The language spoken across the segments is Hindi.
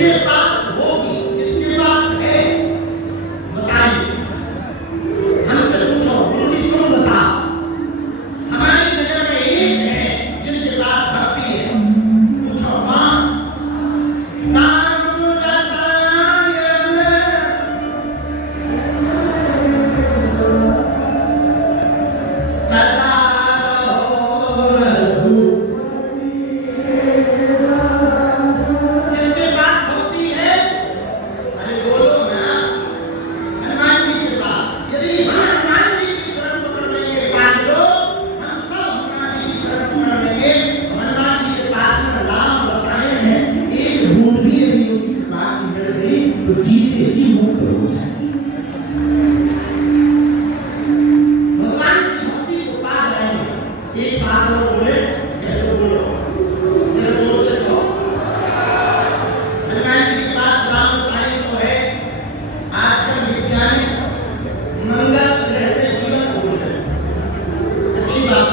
जिसके पास होगी, जिसके पास है, बताइए। हमसे पूछो, गुरुजी तुम बताओ, हमारी नजर में एक है जिनके पास भक्ति है, पूछो कौन? नाम रसायन सदा रहो रघुपति। जिसके पास भक्ति है, अरे बोलो ना, हनुमान जी के पास। यदि हम हनुमान जी की शरण पकड़ लेंगे, पांच लोग हम सब हनुमान जी की शरण पकड़ लेंगे, हनुमान जी के पास में राम रसायन है, एक बूंद भी यदि उनकी कृपा की मिल गई तो जीते जी मुक्त हो जाएंगे। भगवान की भक्ति को पा जाएंगे। एक बात और बोले, कह दो, बोलो मेरे जोर से कहो। हनुमान जी के पास राम रसायन तो है। आजकल वैज्ञानिक मंगल ग्रह पे जीवन खोज रहे हैं, अच्छी बात।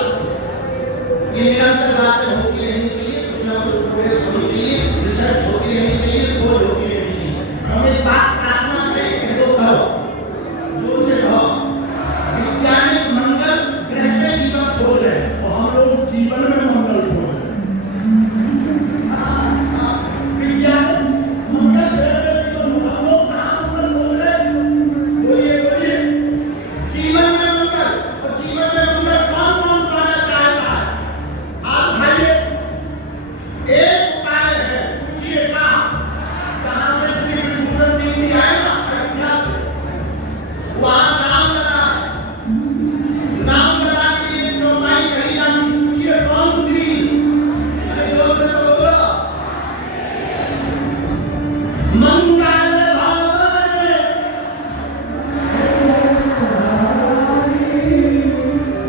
ये निरंतर बातें होती रहनी चाहिए, कुछ ना कुछ प्रोग्रेस होनी चाहिए, रिसर्च होती रहनी चाहिए, खोज होती रहनी चाहिए। हम एक बात प्रार्थना करें, कह दो, कहो जोर से कहो। वैज्ञानिक मंगल ग्रह पे जीवन खोज रहे हैं और हम लोग जीवन में मंगल खोज रहे हैं। वैज्ञानिक मंगल ग्रह पे जीवन, हम लोग कहाँ मंगल खोज रहे हैं? बोलिए बोलिए, जीवन में मंगल। और जीवन में मंगल कौन कौन पाना चाहता है? आप भाइयों, एक उपाय है, पूछिए कहाँ से श्री विभूषण सिंह भी आए ना, अयोध्या से, वहाँ रामलला की एक चौपाई कही जाती, पूछिए कौन सी? अरे जोर से तो बोलो। मंगल भवन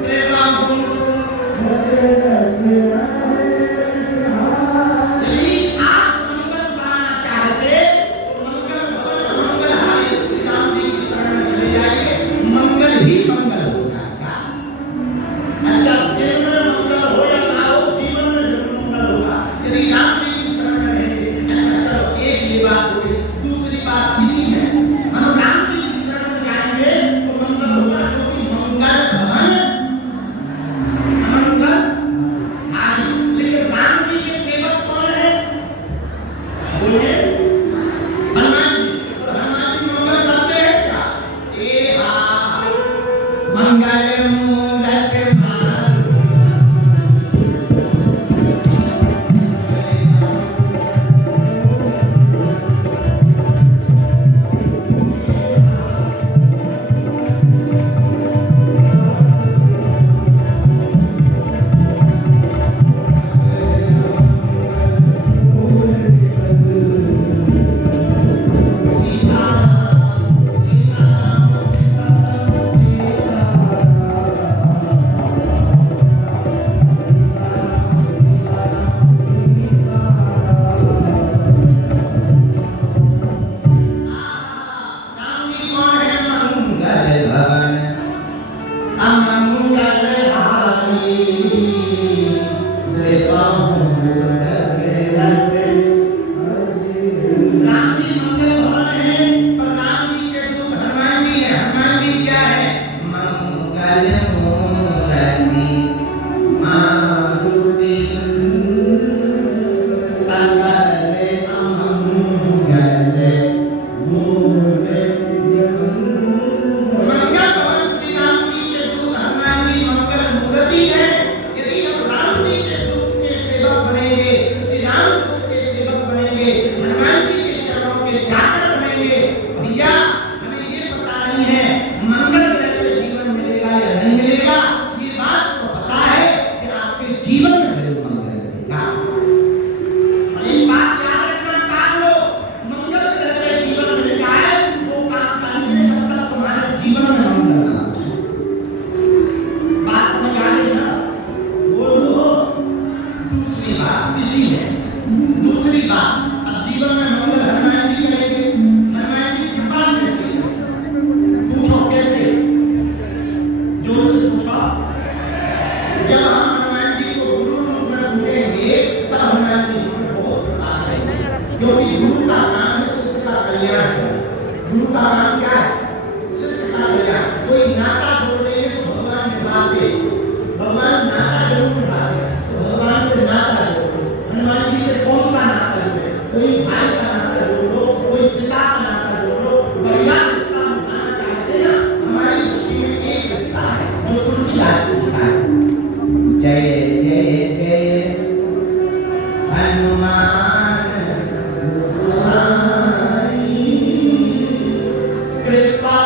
तेरा वंश। यदि आप मंगल पाना चाहते तो मंगल भवन मंगलहारी श्री राम जी की शरण में चले जाइए, मंगल ही मंगल हो जाएगा। अच्छा, देव में मंगल हो या ना हो, जीवन में जरूर मंगल होगा यदि राम जी की शरण में रहेंगे। अच्छा चलो, एक ये बात हो गई। दूसरी बात इसी में, हम राम जी की शरण में जाएंगे तो मंगल होगा, क्योंकि मंगल भवन मंगल हारी। लेकिन राम जी के सेवक कौन है? बोलिए, हनुमान जी। और हनुमान जी मंगल करते हैं क्या? ए हा मंगल मूरत भानु क्योंकि गुरु का काम है शिष्य का कल्याण। गुरु का काम क्या है? शिष्य का कल्याण। कोई नाता जोड़ने में तो भगवान निभाते, भगवान नाता जरूर निभाते, तो भगवान से नाता जोड़ो। हनुमान जी से कौन सा नाता जोड़े? कोई भाई का नाता जोड़ लो, कोई पिता का नाता जोड़ लो। बढ़िया रिश्ता निभाना चाहते ना, हमारी दृष्टि में एक रिश्ता है जो तुलसीदास जी का है। जय जय जय हनुमान गोसाई कृपा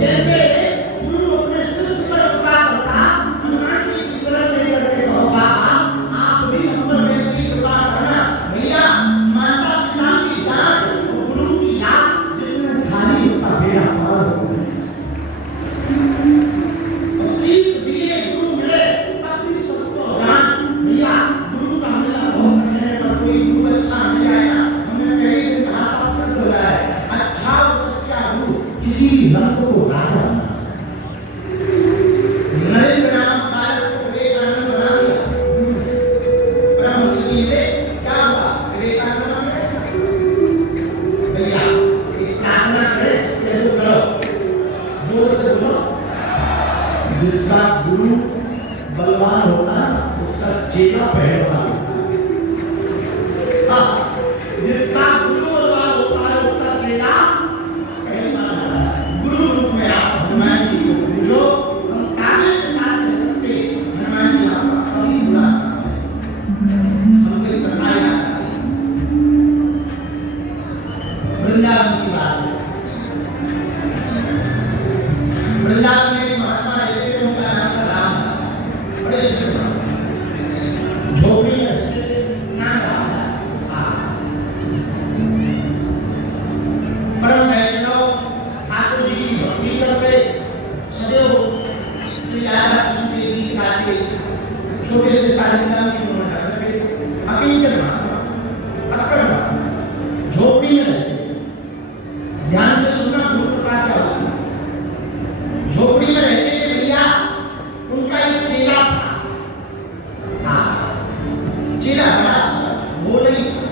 जैसे गुरु अपने शिष्य पर कृपा करता, हनुमान जी की शरण लेकर के कहो बाबा आप भी हम पर ऐसी कृपा करना। भैया माता पिता की डांट और गुरु की याद जिसने खाली इसका बेड़ा पार हो गया। शीश दिए गुरु मिले अपनी सबको जान। भैया गुरु का मिला बहुत कहने पर कोई गुरु अच्छा नहीं आएगा। हमने पहले दिन कहा था फिर दोहराया, अच्छा और सच्चा गुरु किसी भी रंग को राजा बना सकता है। नरेंद्र नामक बालक को विवेकानंद बना दिया। ब्रह्म ऋषि ने क्या हुआ? विवेकानंद भैया एक प्रार्थना करें, ये तो करो जोर से बोलो। जिसका गुरु बलवान होता उसका चेला पहलवान होता। जिसका गुरु बलवान होता है उसका चेला पहलवान होता है। गुरु रूप में आप हनुमान जी को पूजो, हम काव्य के साथ रह सकते। हनुमान जी आपका कभी बुरा हम कोई कथा याद आती वृंदावन की बात है। वृंदावन में महात्मा रहते थे, उनका नाम था रामदास। बड़े झोपड़ी में रहते थे, नाम रामदास। परम वैष्णव ठाकुर जी की भक्ति करते, सदैव श्री राधा कृष्ण के गीत गाते, छोटे से सालिग्राम की उम्र करते, अकिंचन महात्मा, अक्कड़ महात्मा, झोपड़ी में रहते। ध्यान से सुनना, गुरु कृपा क्या होती है। झोपड़ी में रहते थे भैया, उनका एक चेला था। चेला बड़ा वो नहीं था,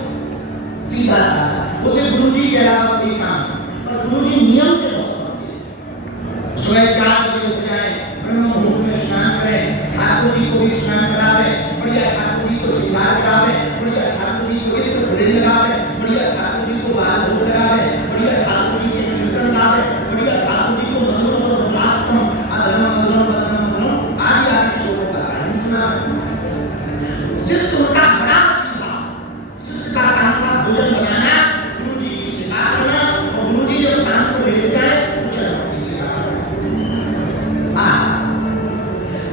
सीधा सा, उसे गुरुजी के अलावा कोई काम नहीं। और गुरुजी नियम के बहुत पक्के। सुबह 4 बजे उठ जाए, ब्रह्म मुहूर्त में स्नान करें, ठाकुर जी को भी स्नान करावे, बढ़िया ठाकुर जी को श्रृंगार करावे, बढ़िया ठाकुर जी को इत्र भोजन लगावे, बढ़िया ठाकुर जी को बाल भोग करावे, बढ़िया ठाकुर जी के कीर्तन गावे, बढ़िया ठाकुर जी को मंत्रों और मंत्रास्त्रों आदि आदि श्लोकों का गायन सुना। शिष्य उनका बड़ा सीधा, शिष्य का काम था भोजन बनाना, गुरु जी की सेवा करना, और गुरु जी जब शाम को लेट जाए तो चलो की सेवा करना।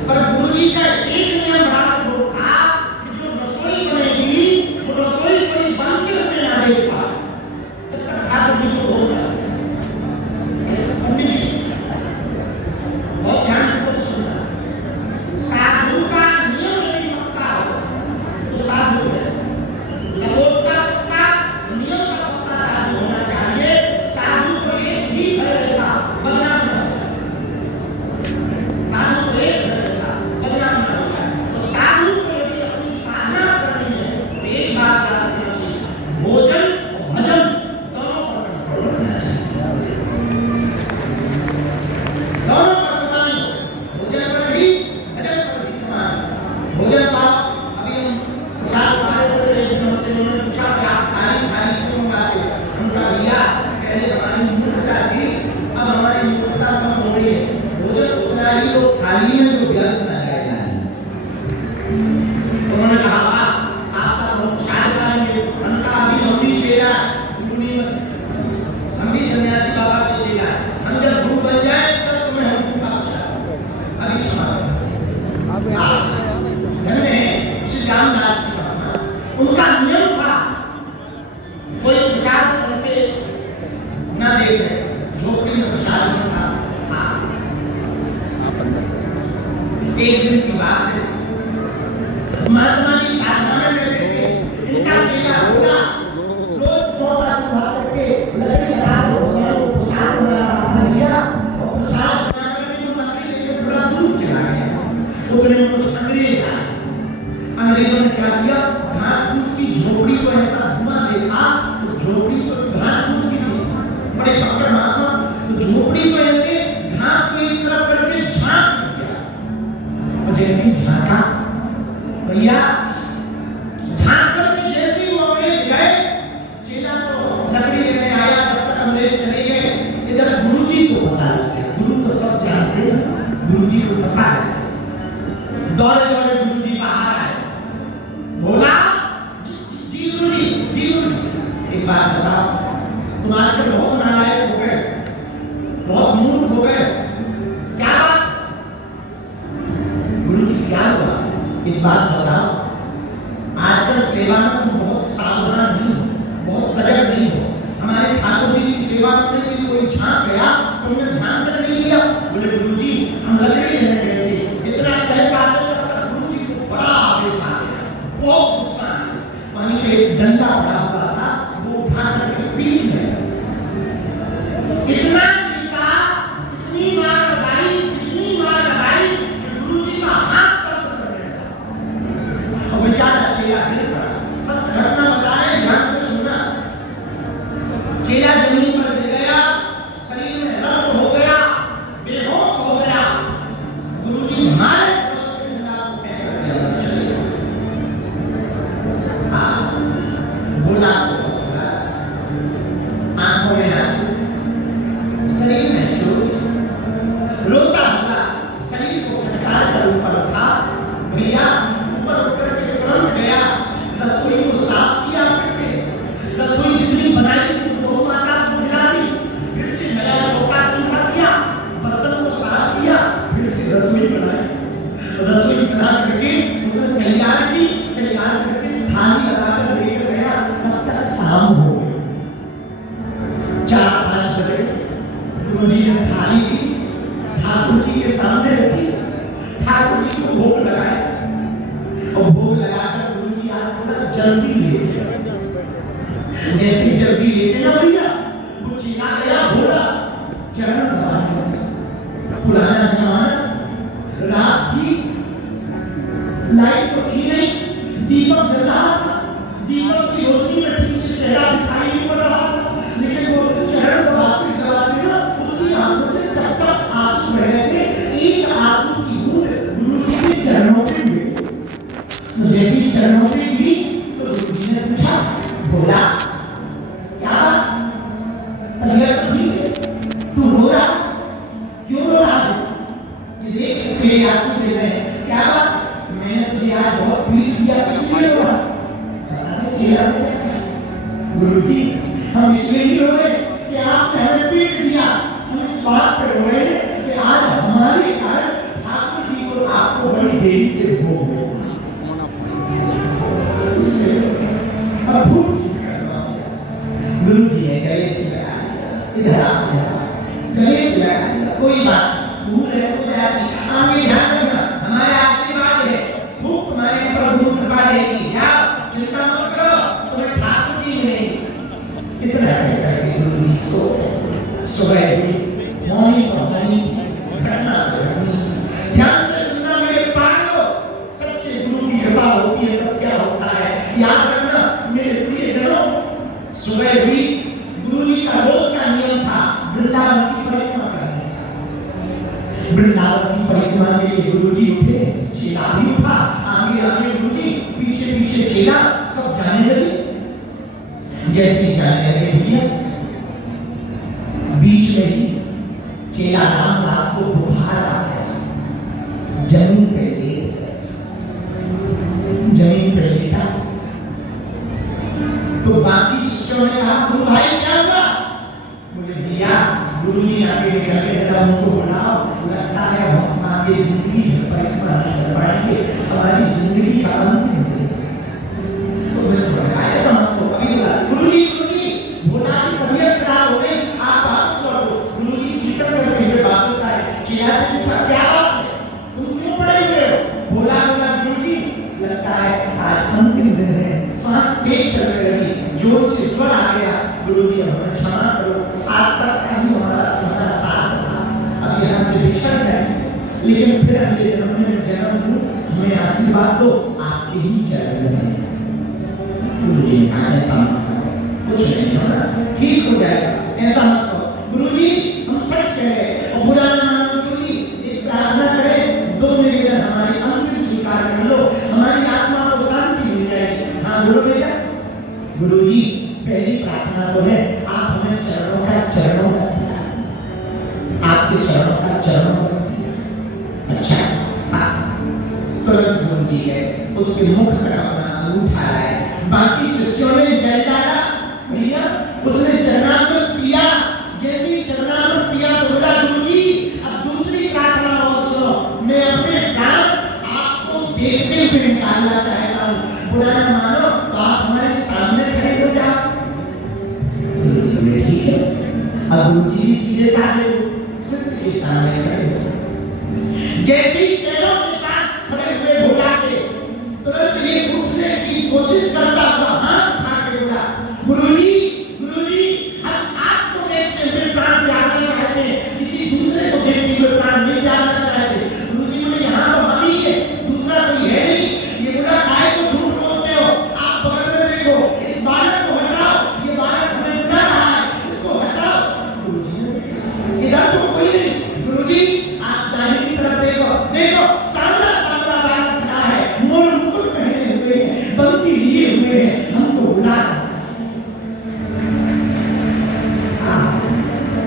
पर गुरु जी का एक नियम बड़ा कठोर था कि जो रसोई बनेगी वो रसोई कोई बन के अपने ना देख पाए। ठाकुर जी को बोल पंडित जी बहुत ध्यान सुनना। साधु का नियम यदि पक्का हो तो साधु है। लगोट का पक्का, नियम का पक्का साधु होना चाहिए। साधु को एक ही करेगा, बदनाम न होगा। साधु को एक करेगा, बदनाम न होगा। तो साधु को यदि अपनी साधना करनी है तो एक बात याद रखना चाहिए, भोजन और भजन दोनों पर कंट्रोल रखना चाहिए। दोनों पर कमाई हो, भोजन पर भी भजन पर भी कमाई। भोजन पाओ, अभी हम प्रसाद पा रहे थे, हमसे उन्होंने पूछा कि आप खाली खाली क्यों मंगाते हैं? उनका भैया पहले हमारी मूर्खता थी, अब हमारी मूर्खता कम हो रही है। भोजन उतना ही तो थाली में जो व्यर्थ न जाएगा। उन्होंने कहा आपका तो प्रसाद पाएंगे, उनका अभी हम भी चेला गुरु नहीं बने, हम भी सन्यासी बाबा के चेला, हम जब गुरु बन जाए तब तुम्हें हम का प्रसाद अभी समाप्त। श्री रामदास की बात, उनका नियम था कोई प्रसाद करके न दे, झोपड़ी में प्रसाद नहीं था। एक दिन की बात है, महात्मा जी साधना में बैठे थे, इनका चेला हुआ रोज तोड़ा चुपा करके लकड़ी खराब हो गया, वो प्रसाद बना रहा था भैया, और प्रसाद बना करके वो लकड़ी लेकर थोड़ा दूर चला गया। उतने में कुछ अंग्रेज आए। अंग्रेजों ने क्या किया, घास फूस की झोपड़ी को ऐसा धुआं देखा तो झोपड़ी तो घास फूस की थी, बड़े पकड़ मारना, तो झोपड़ी को ऐसे घास को एक तरफ करके झांक दिया। और जैसे झांका भैया, झांक करके जैसे ही वो अंग्रेज गए, चेला तो लकड़ी लेने आया, जब तक अंग्रेज चले गए इधर गुरुजी को पता लग गया। गुरु तो सब जानते हैं, गुरुजी को पता है। दौड़े दौड़े गुरुजी बाहर आए, बोला जी गुरुजी, जी गुरुजी एक बात बताओ, तुम आजकल बहुत नालायक हो गए, बहुत मूर्ख हो गए, क्या बात? गुरुजी क्या हुआ, एक बात बताओ, आजकल सेवा में तुम बहुत सावधान नहीं हो, बहुत सजग नहीं हो। हमारे ठाकुर जी की सेवा करने के लिए कोई झांक गया, तुमने ध्यान कर नहीं लिया। बोले गुरुजी हम लकड़ी लेने गए थे, इतना कह पाते तब गुरुजी को बड़ा आवेश आ गया, बहुत गुस्सा आया। वहीं पे एक डंडा पड़ा हुआ था, वो उठा करके पीठ में इतना पीटा, इतनी मार लगाई, इतनी मार लगाई कि गुरुजी का हाथ दर्द करने लगा। और बेचारा चेला गिर पड़ा। सब घटना बताए, ध्यान से सुनना। चेला जमीन पर गिर गया, शरीर में रक्त हो गया, बेहोश हो गया। गुरुजी मारे डंडा को फेंक करके अंदर चले गए। भोला आंखों में आंसू, शरीर में चोट, रोता हुआ शरीर को खटकार कर ऊपर उठा। भैया ऊपर उठकर के तुरंत गया, रसोई को साफ किया, फिर से रसोई जितनी बनाई थी वो माता को खिला दी, फिर से नया चौका चूल्हा किया, बर्तन को साफ किया, फिर से रसोई बनाई। रसोई बना करके उसने तैयार की, तैयार करके थाली लगाकर लेकर गया। तब तक शाम हो गई, 4-5 बजे। गुरुजी ने थाली दी, ठाकुर जी के सामने रखी, ठाकुर जी को भोग लगाया और भोग लगाकर गुरुजी आपको जल्दी लेटे। जैसी जल्दी लेटे ना भैया, वो चिल्ला गया, भोला चरण दबाने लगा। पुराना जमाना, रात थी, लाइट तो थी नहीं, दीपक जल रहा था, दीपक की रोशनी में ठीक से चेहरा दिखाई नहीं पड़ रहा था, लेकिन वो चरण दबाते दबाते ना उसकी आंखों से टप टप आंसू बह रहे थे। एक आंसू की बूंद गुरुजी के चरणों पे गिरी। तो जैसी चरणों पे गिरी तो गुरुजी ने पूछा, भोला क्या बात, तबीयत ठीक है, तू रो रहा, क्यों रो रहा है? ये देख मेरे आंसू गिर रहे हैं, क्या बात? मैंने तुझे आज बहुत पीट दिया, इसलिए रो रहा। गुरुजी हम इसलिए नहीं रो रहे कि आपने हमें पीट दिया, हम इस बात पर रो रहे हैं कि आज हमारे कारण ठाकुर जी को आपको बड़ी देरी से भोग मिला। गुरुजी ने गले से लगा लिया, इधर आ गया, गले से लगा लिया, कोई बात भूल है हो जाती, आगे ध्यान रखना, हमारा आशीर्वाद है, भूख तुम्हारे ऊपर भूख कृपा रहेगी, चिंता मत करो, तुम्हें ठाकुर जी मिलेंगे। इतना कहकर गुरुजी सो गए। सुबह हुई, मॉर्निंग पर मॉर्निंग घटना घटनी थी। ध्यान से सुनना मेरे पागलों, सच्चे गुरु की कृपा होती है तब क्या होता है, याद रखना मेरे प्रिय जनों। सुबह हुई, गुरुजी का रोज का नियम था वृंदावन की परिक्रमा करने का। वृंदावन की परिक्रमा के लिए गुरुजी उठे, चेला भी उठा, आगे आगे गुरुजी, पीछे पीछे चेला, सब जाने लगे। जैसे जाने लगे भैया, बीच में ही चेला रामदास को बुखार आ गया, जमीन पे लेट गया। जमीन पे लेटा तो बाकी शिष्यों ने कहा, गुरु भाई क्या हुआ? बोले भैया गुरुजी आगे निकल के जरा उनको बुलाओ, लगता है हम आगे जिंदगी में परिक्रमा नहीं कर पाएंगे, हमारी जिंदगी का अंतिम दिन। तो मैं थोड़ा ऐसा मत हो, अभी बोला गुरुजी भोला की तबीयत खराब हो गई, आप वापस लौटो। गुरुजी कीर्तन करते हुए वापस आए, चेला से पूछा क्या बात है, तुम क्यों पड़े हुए हो? भोला बोला गुरुजी लगता है आज अंतिम दिन है, सांस तेज चलने लगी, जोर से ज्वर आ गया, गुरुजी हमें क्षमा करो, साथ तक का ही हमारा साथ था, अब यहाँ से बिछड़ जाए। लेकिन फिर अगले जन्म में जन्म लूं, हमें आशीर्वाद दो, आपके ही चरण में। गुरु जी ने कहा ऐसा मत करो, कुछ नहीं होगा, ठीक हो जाएगा, ऐसा मत करो। गुरु जी हम सच कह रहे हैं और बुरा न मानो। गुरु जी एक प्रार्थना करें, 2 निवेदन हमारी अंतिम स्वीकार कर लो, हमारी आत्मा को शांति मिल जाएगी। हाँ बोलो बेटा। गुरु जी पहली प्रार्थना तो है, आप हमें चरणों का आपके चरणों का अच्छा। तुरंत गुरु जी गए, उसके मुख पर अपना अंगूठा लाए। बाकी शिष्यों ने जल डाला, भैया उसने चरणामृत पिया। जैसे ही चरणामृत पिया तो बोला गुरु जी अब दूसरी प्रार्थना और सुनो, मैं अपने प्राण आपको देखते हुए निकालना चाहता हूँ, बुरा न मानो तो आप हमारे सामने खड़े हो जाओ। गुरु जी बोले ठीक है। अब गुरु जी सीधे साधे शिष्य के सामने खड़े हो। जैसे ही पैरों के पास खड़े हुए भोला के, तुरंत ये उठने की कोशिश करता हुआ हाथ उठा के बोला गुरु जी हम आपको देखते हुए प्राण त्यागना चाहते हैं, किसी दूसरे को देखते हुए प्राण नहीं त्यागना चाहते। गुरु जी बोले यहाँ तो हम ही है, दूसरा कोई है नहीं। ये बोला काय को झूठ बोलते हो, आप बगल में देखो, इस बालक को हटाओ, ये बालक हमें बुला रहा है, इसको हटाओ। गुरु जी ने इधर तो कोई नहीं। गुरु जी आप दाहिनी तरफ देखो,